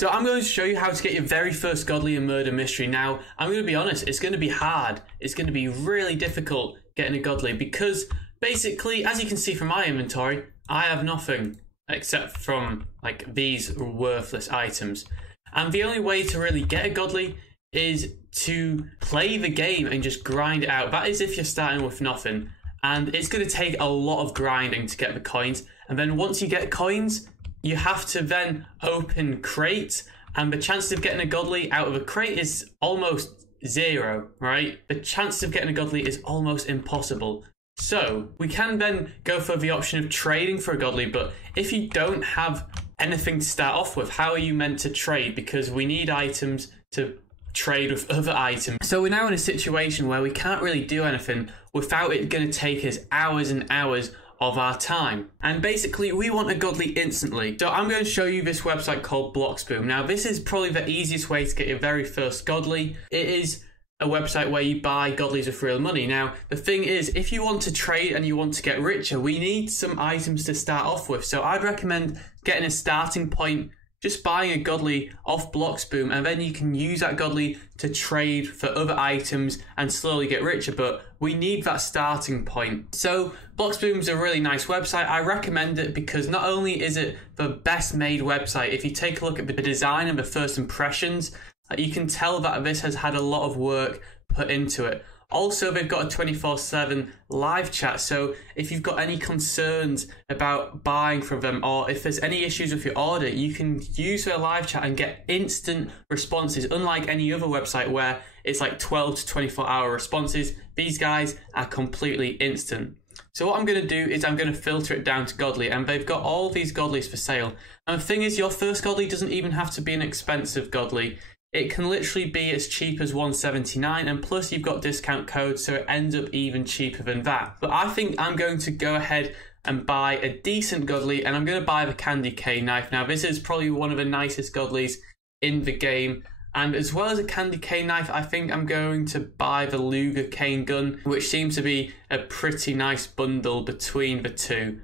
So I'm going to show you how to get your very first godly in Murder Mystery. Now, I'm going to be honest, it's going to be hard. It's going to be really difficult getting a godly because basically, as you can see from my inventory, I have nothing except from like these worthless items. And the only way to really get a godly is to play the game and just grind it out. That is if you're starting with nothing. And it's going to take a lot of grinding to get the coins. And then once you get coins, you have to then open crates. And the chances of getting a godly out of a crate is almost zero, right? The chance of getting a godly is almost impossible. So we can then go for the option of trading for a godly. But if you don't have anything to start off with, how are you meant to trade? Because we need items to trade with other items. So we're now in a situation where we can't really do anything without it going to take us hours and hours of our time. And basically we want a godly instantly. So I'm going to show you this website called Bloxboom. Now this is probably the easiest way to get your very first godly. It is a website where you buy godlies with real money. Now the thing is, if you want to trade and you want to get richer, we need some items to start off with. So I'd recommend getting a starting point, just buying a godly off Bloxboom, and then you can use that godly to trade for other items and slowly get richer. But we need that starting point. So Bloxboom is a really nice website. I recommend it because not only is it the best made website, if you take a look at the design and the first impressions, you can tell that this has had a lot of work put into it. Also, they've got a 24/7 live chat, so if you've got any concerns about buying from them or if there's any issues with your order, you can use their live chat and get instant responses, unlike any other website where it's like 12 to 24-hour responses. These guys are completely instant. So what I'm going to do is I'm going to filter it down to godly, and they've got all these godlies for sale. And the thing is, your first godly doesn't even have to be an expensive godly. It can literally be as cheap as $179, and plus you've got discount codes, so it ends up even cheaper than that. But I think I'm going to go ahead and buy a decent godly, and I'm going to buy the Candy Cane knife. Now this is probably one of the nicest godlies in the game, and as well as a Candy Cane knife, I think I'm going to buy the Luger Cane gun, which seems to be a pretty nice bundle between the two.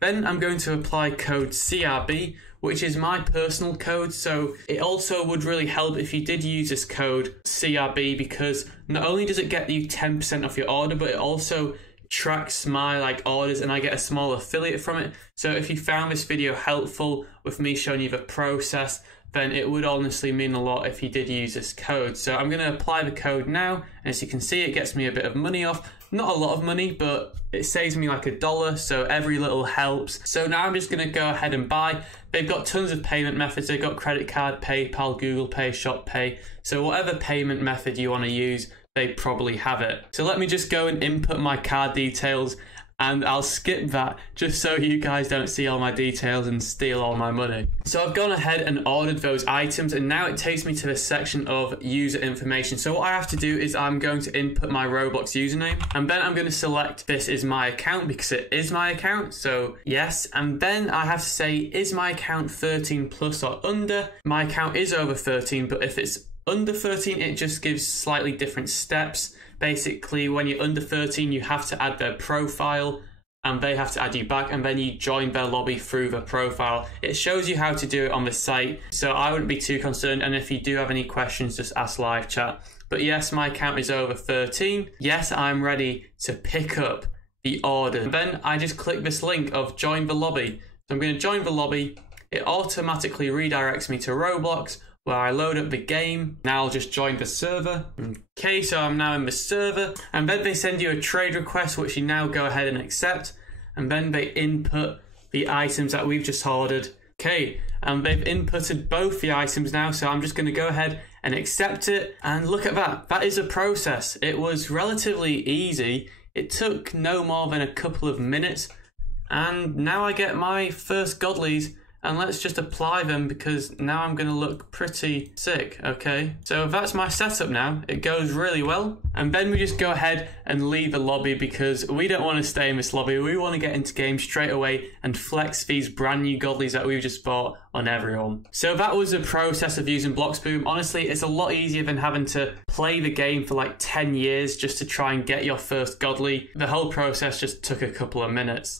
Then I'm going to apply code CRB, which is my personal code, so it also would really help if you did use this code CRB, because not only does it get you 10% off your order, but it also tracks my orders and I get a small affiliate from it. So if you found this video helpful with me showing you the process, then it would honestly mean a lot if you did use this code. So I'm going to apply the code now, and as you can see, it gets me a bit of money off. Not a lot of money, but it saves me like $1, so every little helps. So now I'm just going to go ahead and buy. They've got tons of payment methods. They've got credit card, PayPal, Google Pay, Shop Pay. So whatever payment method you want to use, they probably have it. So let me just go and input my card details, and I'll skip that just so you guys don't see all my details and steal all my money. So I've gone ahead and ordered those items, and now it takes me to this section of user information. So what I have to do is I'm going to input my Roblox username, and then I'm going to select this is my account because it is my account, so yes. And then I have to say, is my account 13 plus or under? My account is over 13, but if it's under 13, it just gives slightly different steps. Basically, when you're under 13, you have to add their profile and they have to add you back, and then you join their lobby through the profile. It shows you how to do it on the site, so I wouldn't be too concerned, and if you do have any questions, just ask live chat. But yes, my account is over 13. Yes, I'm ready to pick up the order. And then I just click this link of join the lobby. So I'm going to join the lobby. It automatically redirects me to Roblox, where I load up the game. Now I'll just join the server. Okay, so I'm now in the server, and then they send you a trade request, which you now go ahead and accept, and then they input the items that we've just ordered. Okay, and they've inputted both the items now, so I'm just going to go ahead and accept it, and look at that. That is a process. It was relatively easy. It took no more than a couple of minutes, and now I get my first godlies. And let's just apply them because now I'm going to look pretty sick, okay? So that's my setup now. It goes really well. And then we just go ahead and leave the lobby because we don't want to stay in this lobby. We want to get into game straight away and flex these brand new godlies that we've just bought on everyone. So that was the process of using Bloxboom. Honestly, it's a lot easier than having to play the game for like 10 years just to try and get your first godly. The whole process just took a couple of minutes.